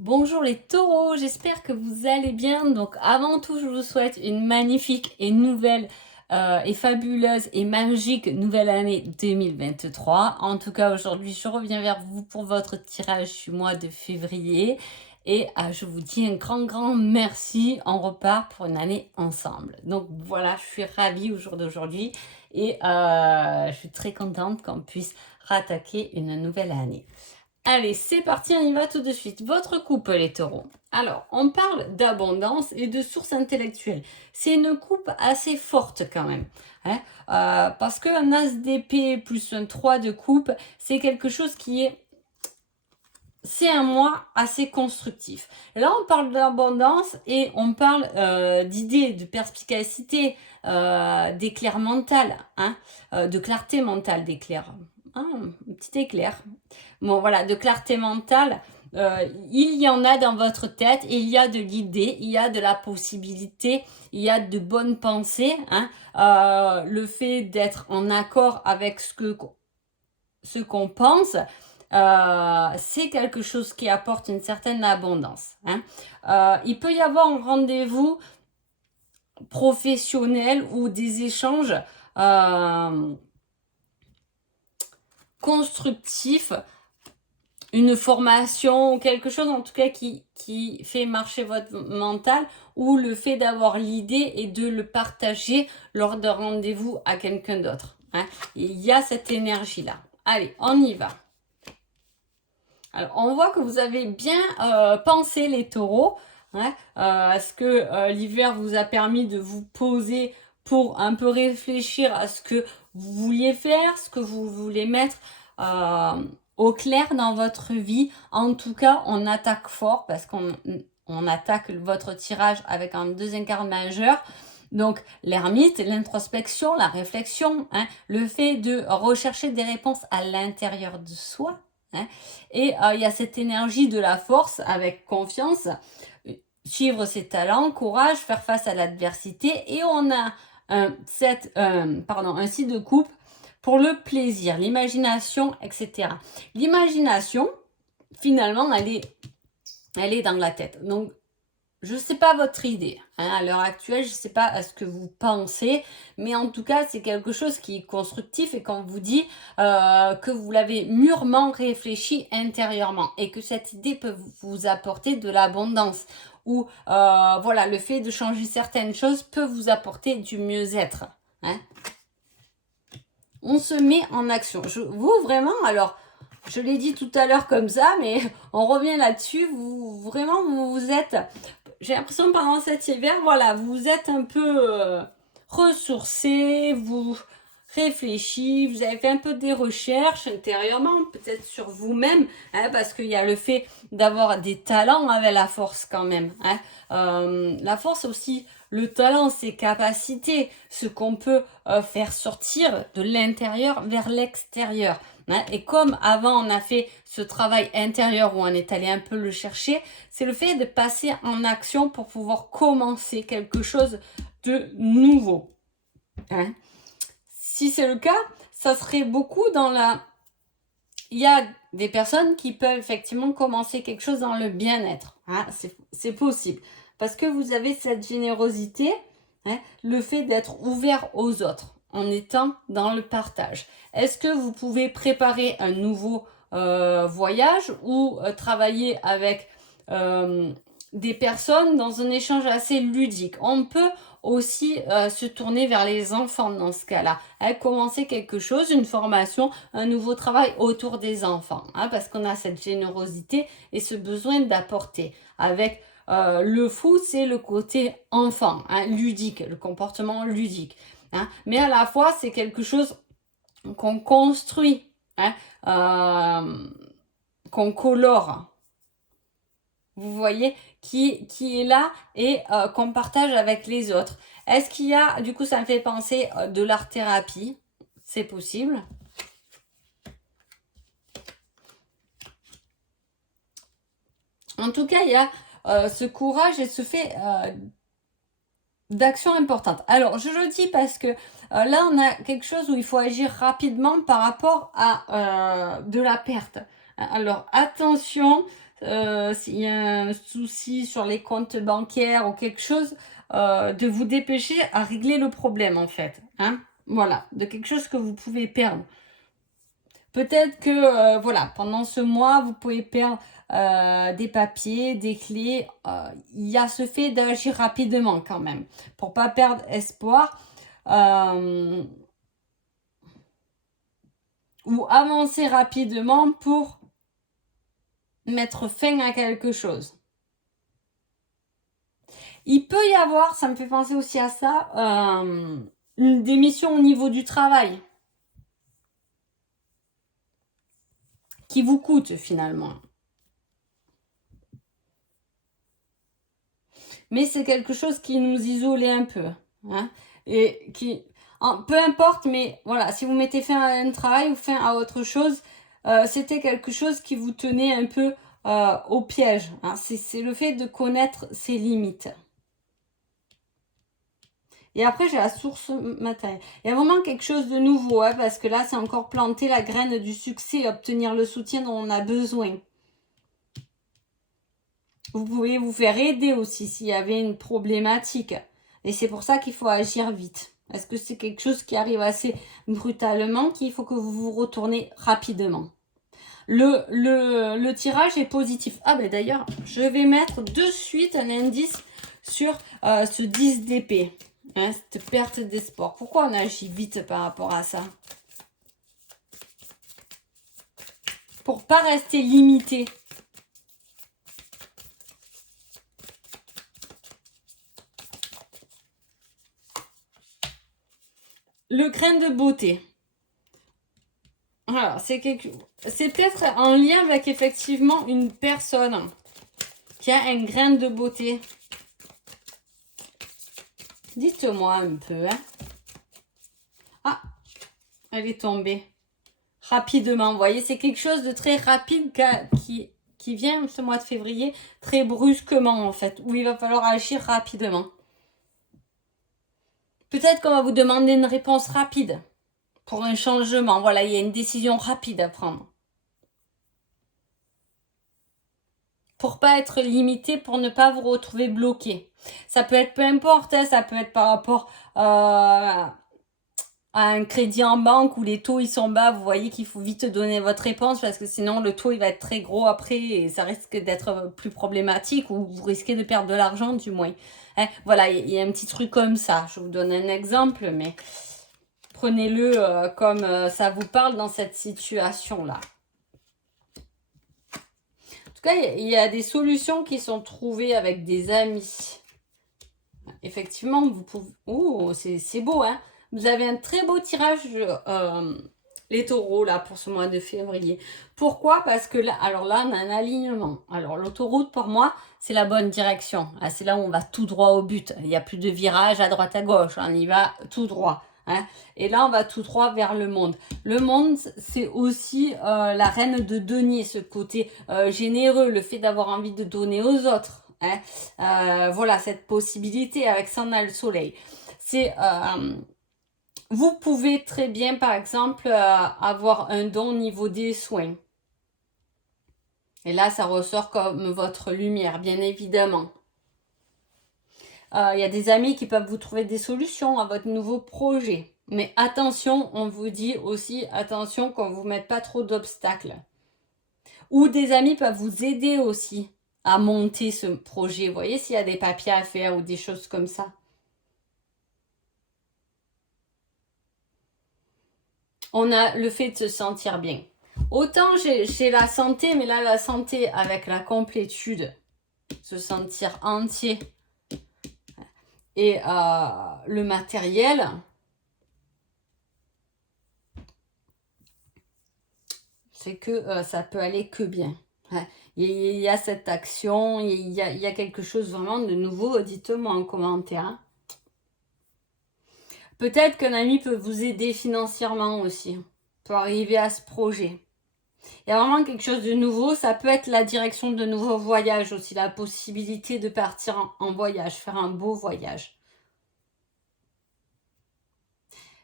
Bonjour les taureaux, j'espère que vous allez bien. Donc avant tout, je vous souhaite une magnifique et nouvelle et fabuleuse et magique nouvelle année 2023. En tout cas, aujourd'hui, je reviens vers vous pour votre tirage du mois de février. Et je vous dis un grand merci. On repart pour une année ensemble. Donc voilà, je suis ravie au jour d'aujourd'hui et je suis très contente qu'on puisse rattaquer une nouvelle année. Allez, c'est parti, on y va tout de suite. Votre coupe, les taureaux. Alors, on parle d'abondance et de source intellectuelle. C'est une coupe assez forte quand même. Hein, parce qu'un as d'épée plus un 3 de coupe, c'est quelque chose qui est... C'est un mois assez constructif. Là, on parle d'abondance et on parle d'idées, de perspicacité, d'éclair mental, hein, de clarté mentale, d'éclair. Ah, un petit éclair. Bon, voilà, de clarté mentale. Il y en a dans votre tête, il y a de l'idée, il y a de la possibilité, il y a de bonnes pensées. Hein. Le fait d'être en accord avec ce qu'on pense, c'est quelque chose qui apporte une certaine abondance. Hein. Il peut y avoir un rendez-vous professionnel ou des échanges constructifs, une formation, quelque chose en tout cas qui fait marcher votre mental, ou le fait d'avoir l'idée et de le partager lors d'un rendez-vous à quelqu'un d'autre. Hein. Il y a cette énergie-là. Allez, on y va. Alors, on voit que vous avez bien pensé les taureaux. Hein, à ce que l'hiver vous a permis de vous poser pour un peu réfléchir à ce que vous vouliez faire, ce que vous voulez mettre au clair dans votre vie. En tout cas, on attaque fort parce qu'on attaque votre tirage avec un deuxième carte majeur. Donc, l'ermite, l'introspection, la réflexion, hein, le fait de rechercher des réponses à l'intérieur de soi. Hein, et il y a cette énergie de la force avec confiance, suivre ses talents, courage, faire face à l'adversité. Et on a un 6 de coupe pour le plaisir, l'imagination, etc. L'imagination, finalement, elle est dans la tête. Donc, je ne sais pas votre idée. Hein, à l'heure actuelle, je ne sais pas à ce que vous pensez, mais en tout cas, c'est quelque chose qui est constructif et qu'on vous dit que vous l'avez mûrement réfléchi intérieurement et que cette idée peut vous apporter de l'abondance ou voilà, le fait de changer certaines choses peut vous apporter du mieux-être. Hein. On se met en action. Vous, vraiment, alors, je l'ai dit tout à l'heure comme ça, mais on revient là-dessus. Vous êtes... J'ai l'impression que pendant cet hiver, voilà, vous êtes un peu ressourcé, vous réfléchi, vous avez fait un peu des recherches intérieurement, peut-être sur vous-même, hein, parce qu'il y a le fait d'avoir des talents avec la force quand même. Hein. La force aussi, le talent, ses capacités, ce qu'on peut faire sortir de l'intérieur vers l'extérieur. Hein. Et comme avant on a fait ce travail intérieur où on est allé un peu le chercher, c'est le fait de passer en action pour pouvoir commencer quelque chose de nouveau. Hein. Si c'est le cas, ça serait beaucoup dans la... Il y a des personnes qui peuvent effectivement commencer quelque chose dans le bien-être. Hein. C'est possible. Parce que vous avez cette générosité, hein, le fait d'être ouvert aux autres en étant dans le partage. Est-ce que vous pouvez préparer un nouveau voyage ou travailler avec des personnes dans un échange assez ludique? On peut aussi se tourner vers les enfants dans ce cas-là. Hein, commencer quelque chose, une formation, un nouveau travail autour des enfants. Hein, parce qu'on a cette générosité et ce besoin d'apporter. Avec le fou, c'est le côté enfant, hein, ludique, le comportement ludique. Hein, mais à la fois, c'est quelque chose qu'on construit, hein, qu'on colore. Vous voyez, qui est là et qu'on partage avec les autres. Est-ce qu'il y a, du coup, ça me fait penser de l'art-thérapie. C'est possible. En tout cas, il y a ce courage et ce fait d'action importante. Alors, je le dis parce que là, on a quelque chose où il faut agir rapidement par rapport à de la perte. Alors, attention, s'il y a un souci sur les comptes bancaires ou quelque chose, de vous dépêcher à régler le problème en fait. Hein, voilà, de quelque chose que vous pouvez perdre. Peut-être que voilà, pendant ce mois, vous pouvez perdre des papiers, des clés. Il y a ce fait d'agir rapidement quand même pour pas perdre espoir. Ou avancer rapidement pour mettre fin à quelque chose. Il peut y avoir, ça me fait penser aussi à ça, une démission au niveau du travail qui vous coûte finalement. Mais c'est quelque chose qui nous isolait un peu. Hein, et qui, peu importe, mais voilà, si vous mettez fin à un travail ou fin à autre chose, c'était quelque chose qui vous tenait un peu au piège. Hein, c'est le fait de connaître ses limites. Et après, j'ai la source matérielle. Il y a vraiment quelque chose de nouveau, hein, parce que là, c'est encore planter la graine du succès et obtenir le soutien dont on a besoin. Vous pouvez vous faire aider aussi s'il y avait une problématique. Et c'est pour ça qu'il faut agir vite. Est-ce que c'est quelque chose qui arrive assez brutalement qu'il faut que vous vous retournez rapidement? Le tirage est positif. Ah ben d'ailleurs, je vais mettre de suite un indice sur ce 10 d'épée. Hein, cette perte d'espoir. Pourquoi on agit vite par rapport à ça? Pour pas rester limité. Le grain de beauté. Alors, c'est peut-être en lien avec effectivement une personne qui a un grain de beauté. Dites-moi un peu. Hein. Ah, elle est tombée. Rapidement, vous voyez, c'est quelque chose de très rapide qui vient ce mois de février, très brusquement en fait, où il va falloir agir rapidement. Peut-être qu'on va vous demander une réponse rapide pour un changement. Voilà, il y a une décision rapide à prendre. Pour pas être limité, pour ne pas vous retrouver bloqué. Ça peut être peu importe, hein, ça peut être par rapport à un crédit en banque où les taux ils sont bas, vous voyez qu'il faut vite donner votre réponse parce que sinon le taux il va être très gros après et ça risque d'être plus problématique ou vous risquez de perdre de l'argent du moins. Hein, voilà, il y a un petit truc comme ça. Je vous donne un exemple, mais prenez-le comme ça vous parle dans cette situation-là. En tout cas, il y a des solutions qui sont trouvées avec des amis. Effectivement, vous pouvez... Oh, c'est beau, hein? Vous avez un très beau tirage, les taureaux, là, pour ce mois de février. Pourquoi? Parce que là, alors là, on a un alignement. Alors, l'autoroute, pour moi, c'est la bonne direction. C'est là où on va tout droit au but. Il n'y a plus de virage à droite, à gauche. On y va tout droit. Hein? Et là, on va tout droit vers le monde. Le monde, c'est aussi la reine de denier, ce côté généreux, le fait d'avoir envie de donner aux autres. Hein? Voilà, cette possibilité avec ça, on a le soleil. C'est... vous pouvez très bien, par exemple, avoir un don au niveau des soins. Et là, ça ressort comme votre lumière, bien évidemment. Il y a des amis qui peuvent vous trouver des solutions à votre nouveau projet. Mais attention, on vous dit aussi, attention qu'on ne vous mette pas trop d'obstacles. Ou des amis peuvent vous aider aussi à monter ce projet. Vous voyez, s'il y a des papiers à faire ou des choses comme ça. On a le fait de se sentir bien. Autant j'ai la santé, mais là, la santé avec la complétude, se sentir entier et le matériel, c'est que ça peut aller que bien. Il y a cette action, il y a quelque chose vraiment de nouveau, dites-moi en commentaire. Peut-être qu'un ami peut vous aider financièrement aussi, pour arriver à ce projet. Il y a vraiment quelque chose de nouveau, ça peut être la direction de nouveaux voyages aussi, la possibilité de partir en voyage, faire un beau voyage.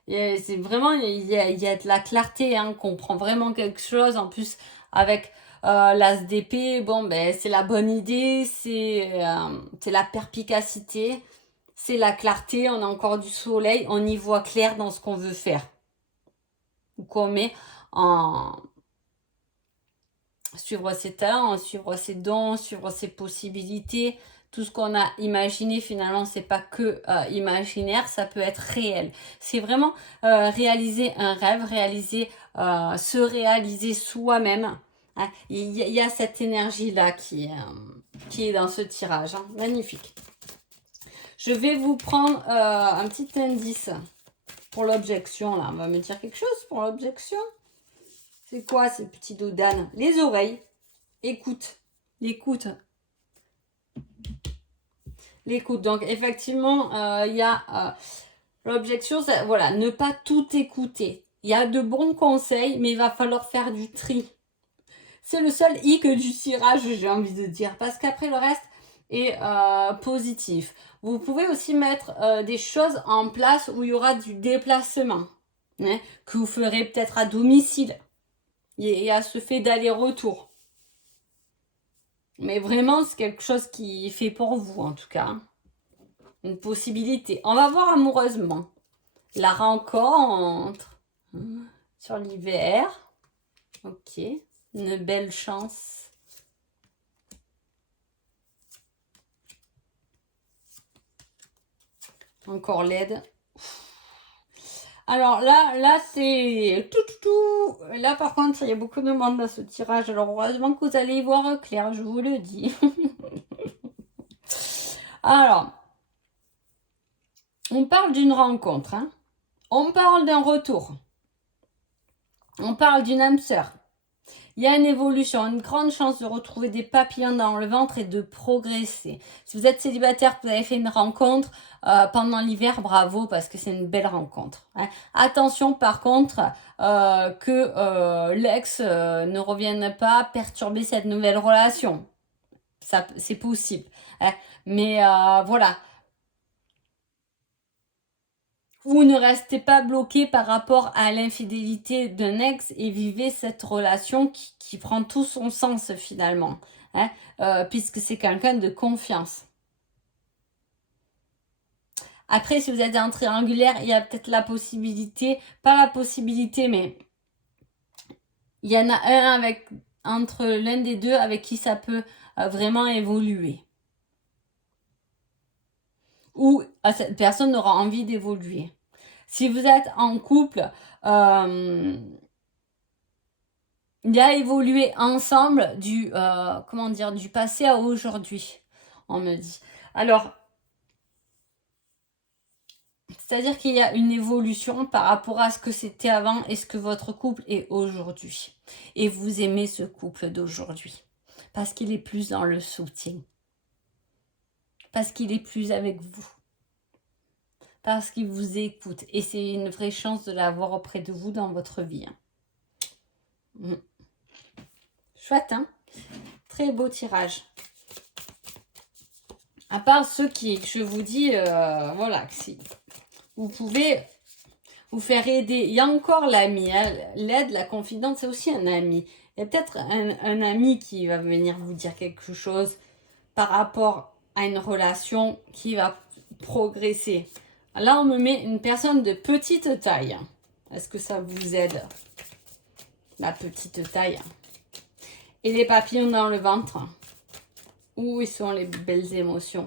C'est vraiment, il y a de la clarté, hein, on comprend vraiment quelque chose, en plus avec l'as d'épée, bon, ben, c'est la bonne idée, c'est la perspicacité, c'est la clarté, on a encore du soleil, on y voit clair dans ce qu'on veut faire. Ou qu'on met en suivre ses talents, suivre ses dons, suivre ses possibilités. Tout ce qu'on a imaginé, finalement, c'est pas que imaginaire, ça peut être réel. C'est vraiment réaliser un rêve, se réaliser soi-même. Hein. Il y a cette énergie-là qui est dans ce tirage. Hein. Magnifique. Je vais vous prendre un petit indice pour l'objection. Là, on va me dire quelque chose pour l'objection. C'est quoi ces petits dos d'âne? Les oreilles. Écoute. L'écoute. L'écoute. Donc, effectivement, il y a l'objection, voilà, ne pas tout écouter. Il y a de bons conseils, mais il va falloir faire du tri. C'est le seul hic du tirage, j'ai envie de dire. Parce qu'après, le reste est positif. Vous pouvez aussi mettre des choses en place où il y aura du déplacement. Hein, que vous ferez peut-être à domicile. Il y a ce fait d'aller-retour. Mais vraiment, c'est quelque chose qui est fait pour vous, en tout cas. Une possibilité. On va voir amoureusement. La rencontre. Sur l'hiver. Ok. Une belle chance. Encore l'aide. Alors là c'est tout. Là par contre, il y a beaucoup de monde dans ce tirage. Alors heureusement que vous allez y voir clair, je vous le dis. Alors, on parle d'une rencontre. Hein. On parle d'un retour. On parle d'une âme sœur. Il y a une évolution, une grande chance de retrouver des papillons dans le ventre et de progresser. Si vous êtes célibataire, que vous avez fait une rencontre pendant l'hiver, bravo, parce que c'est une belle rencontre. Hein. Attention par contre que l'ex ne revienne pas perturber cette nouvelle relation. Ça, c'est possible. Hein. Mais voilà. Ou ne restez pas bloqué par rapport à l'infidélité d'un ex et vivez cette relation qui prend tout son sens finalement, hein, puisque c'est quelqu'un de confiance. Après, si vous êtes en triangulaire, il y a peut-être la possibilité, pas la possibilité, mais il y en a un entre l'un des deux avec qui ça peut vraiment évoluer. Ou cette personne aura envie d'évoluer. Si vous êtes en couple, il y a évolué ensemble du passé à aujourd'hui, on me dit. Alors, c'est-à-dire qu'il y a une évolution par rapport à ce que c'était avant et ce que votre couple est aujourd'hui. Et vous aimez ce couple d'aujourd'hui parce qu'il est plus dans le soutien. Parce qu'il est plus avec vous. Parce qu'il vous écoute. Et c'est une vraie chance de l'avoir auprès de vous dans votre vie. Hein. Chouette, hein? Très beau tirage. À part ceux qui, je vous dis, voilà, si vous pouvez vous faire aider. Il y a encore l'ami, hein? L'aide, la confidente, c'est aussi un ami. Il y a peut-être un ami qui va venir vous dire quelque chose par rapport à une relation qui va progresser. Là, on me met une personne de petite taille. Est-ce que ça vous aide? La petite taille. Et les papillons dans le ventre. Où sont les belles émotions?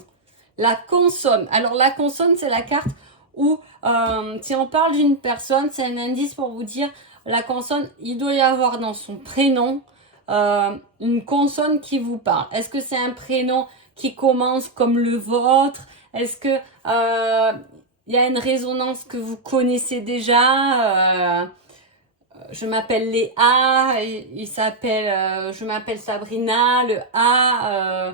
La consonne. Alors, la consonne, c'est la carte où, si on parle d'une personne, c'est un indice pour vous dire, la consonne, il doit y avoir dans son prénom une consonne qui vous parle. Est-ce que c'est un prénom qui commence comme le vôtre? Est-ce que il y a une résonance que vous connaissez déjà? Je m'appelle Léa, je m'appelle Sabrina, le A,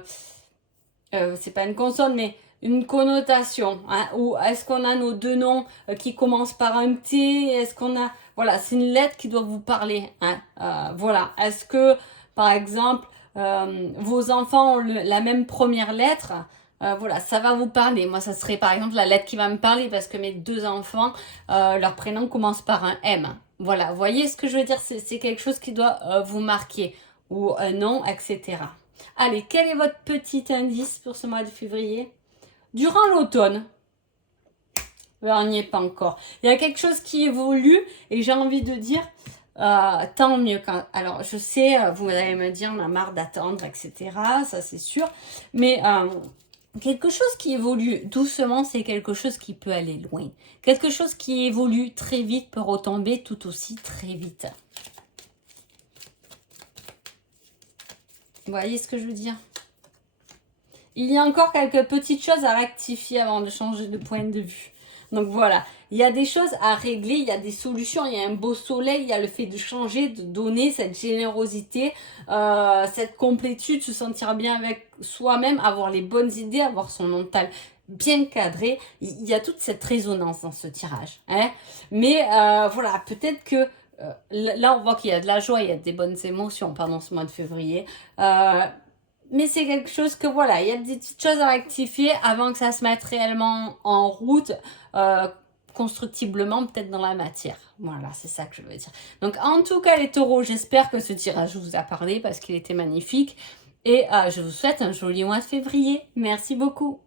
c'est pas une consonne, mais une connotation. Hein, ou est-ce qu'on a nos deux noms qui commencent par un T? Est-ce qu'on a... Voilà, c'est une lettre qui doit vous parler. Hein, voilà. Est-ce que, par exemple, vos enfants ont la même première lettre? Voilà, ça va vous parler. Moi, ça serait par exemple la lettre qui va me parler parce que mes deux enfants, leur prénom commence par un M. Voilà, vous voyez ce que je veux dire? C'est quelque chose qui doit vous marquer. ou un non, etc. Allez, quel est votre petit indice pour ce mois de février? Durant l'automne, on n'y est pas encore. Il y a quelque chose qui évolue et j'ai envie de dire, tant mieux. Alors, je sais, vous allez me dire, on a marre d'attendre, etc. Ça, c'est sûr. Mais quelque chose qui évolue doucement, c'est quelque chose qui peut aller loin. Quelque chose qui évolue très vite peut retomber tout aussi très vite. Vous voyez ce que je veux dire? Il y a encore quelques petites choses à rectifier avant de changer de point de vue. Donc voilà, il y a des choses à régler, il y a des solutions, il y a un beau soleil, il y a le fait de changer, de donner cette générosité, cette complétude, se sentir bien avec soi-même, avoir les bonnes idées, avoir son mental bien cadré. Il y a toute cette résonance dans ce tirage. Hein. Mais voilà, peut-être que là, on voit qu'il y a de la joie, il y a des bonnes émotions pendant ce mois de février. Mais c'est quelque chose que voilà, il y a des petites choses à rectifier avant que ça se mette réellement en route, constructiblement, peut-être dans la matière. Voilà, c'est ça que je veux dire. Donc en tout cas les taureaux, j'espère que ce tirage vous a parlé parce qu'il était magnifique. Et je vous souhaite un joli mois de février. Merci beaucoup.